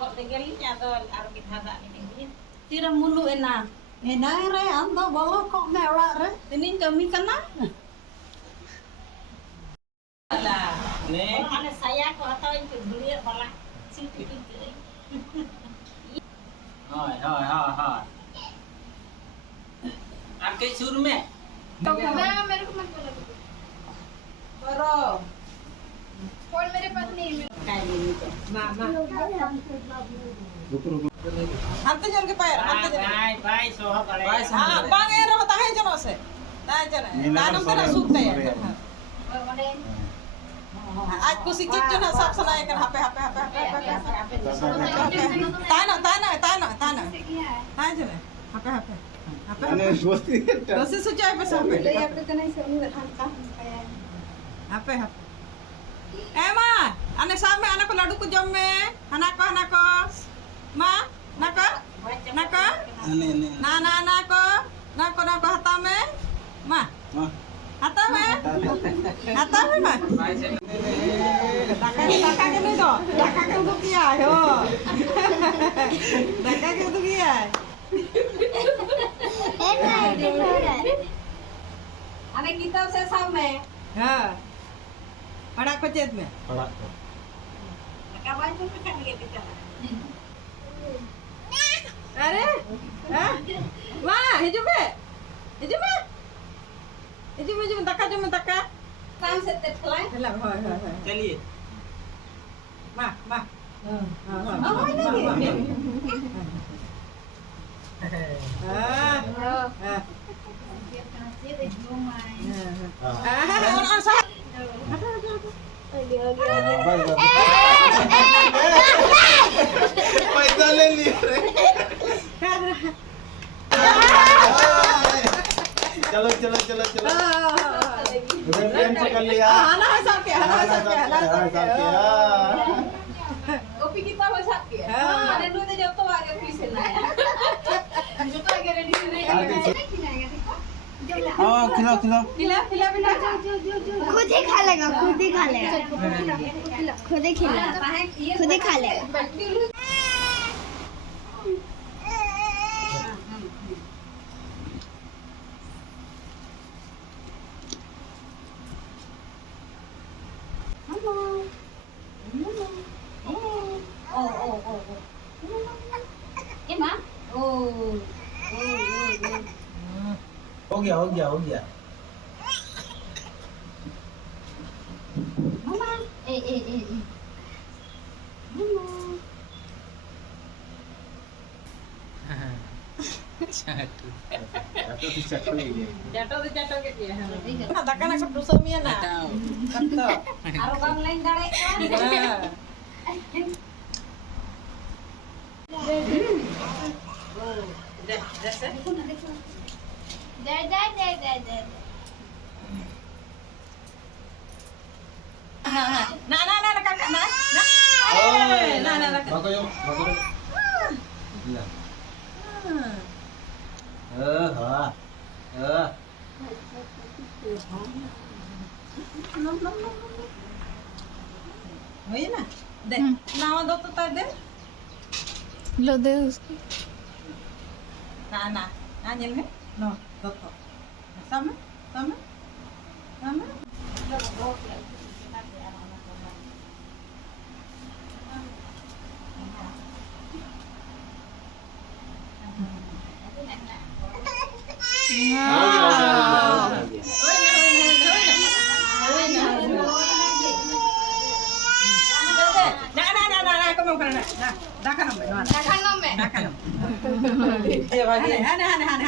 kok tegelinya tuh harus kita ada ini. Tira mulu enak. Enak re, anda boleh kok mewah re. Ini kami kena. Alah. Nih. Kalau ada saya kok atau itu beli malah situ itu. Hai. Akke suruh me. मैं मेरे को मत बोला Boro. Phone मेरे पास नहीं है Kayak gini tuh. Mama. रुको Hantu jangan ke payar, hantu jangan. Bye, sohab ale. Bye, Ah, bang era tahe jano se. Tahe jano. Tanam tera sukte ya. Aj ku sikit jano sab sanai kan hape. Tana. Tahe jano. Hape. अने दोस्ती Dosi sucai pas hape. ये आपको कहीं से उन्हें हल्का Hape. Ma, ane same anak ko ladu ko jomme. Anak ko. Ma, nako. Nako hatame. Ma. Hatame ma. Daka ke ni to. Daka ke untuk kia yo. Daka ke untuk kia. Anak kita saya sama. हाँ पड़ा को चेत में Kawan tu kan dia kita. अरे हाँ माँ हिजू में तका Tahu setep lain. हेला हाँ चलिए माँ Oh, ini dia. पैसा ले लिए रे चलो फ्रेंड पकड़ लिया Kopi kita masak ya. Ada dulu tu jauh tu agak pisah lah. Jauh agak ready ni. हाँ खिलाओ खिला खुद ही खा लेगा खुद ही खा लेगा Emang? Oh. हो गया Mama. Mama. Jatuh ke dia. तका ना कुछ दूसरा मिया ना कत्तो Aru bang lain dare kan. ना kakak ना भागो ला वही ना दे नावा दो तो दे लो दे उसको ना nyel में no दो तो sama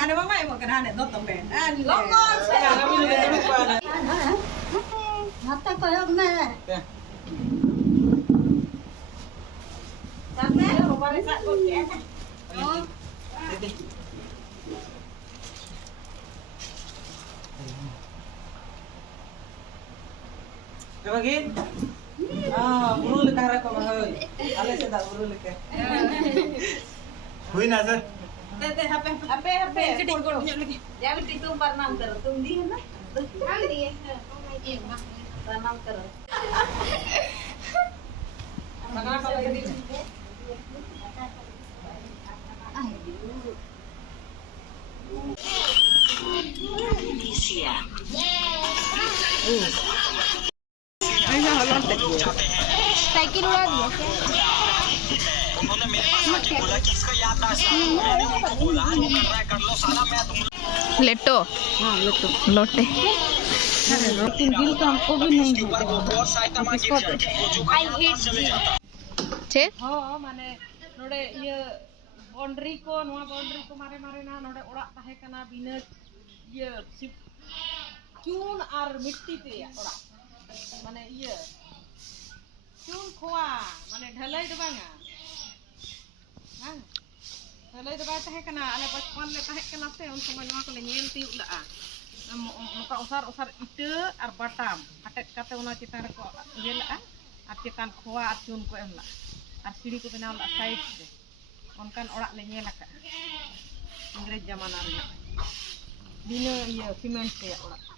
Hane mama mau kan hane dot ben. Longor saya. Mata koyok na. Sampai rumah sak kok ya. Oh. Kebagin? Buru lekar ko mahoy. Ale sa da buru lekar. हुई ना sir Tete hape. Keding ko punya lagi. Ya betul itu parnam ter. Tum di na. हम दिए Parnam ter. Mana apa lagi? ऐसा हलौट तक cycle उड़ा दिया लेटो हाँ लोटो लोटे लेकिन गिल तो हमको भी नहीं है किसको तो आई हेट छे हाँ माने नोडे ये बाउंड्री को मारे ना नोडे ओड़ा ताहे कना बिना ये चून और मिट्टी ते ओड़ा माने ये चून खोआ माने ढलाई दो बांगा हां ढलाई दो बाय ताहे कना आले बचपन ले ताहे कना से उन समय नवा को ले ñeel ती उला मुका usar ite ar batam atet kate una चितान को ये ला ar चितान खोआ ar चून को एम ला ar सीढ़ी को बनाव ला साइड से onkan orak le ñeel aka इंग्रेज जमाना रे बिना ये सीमेंट से ओड़ा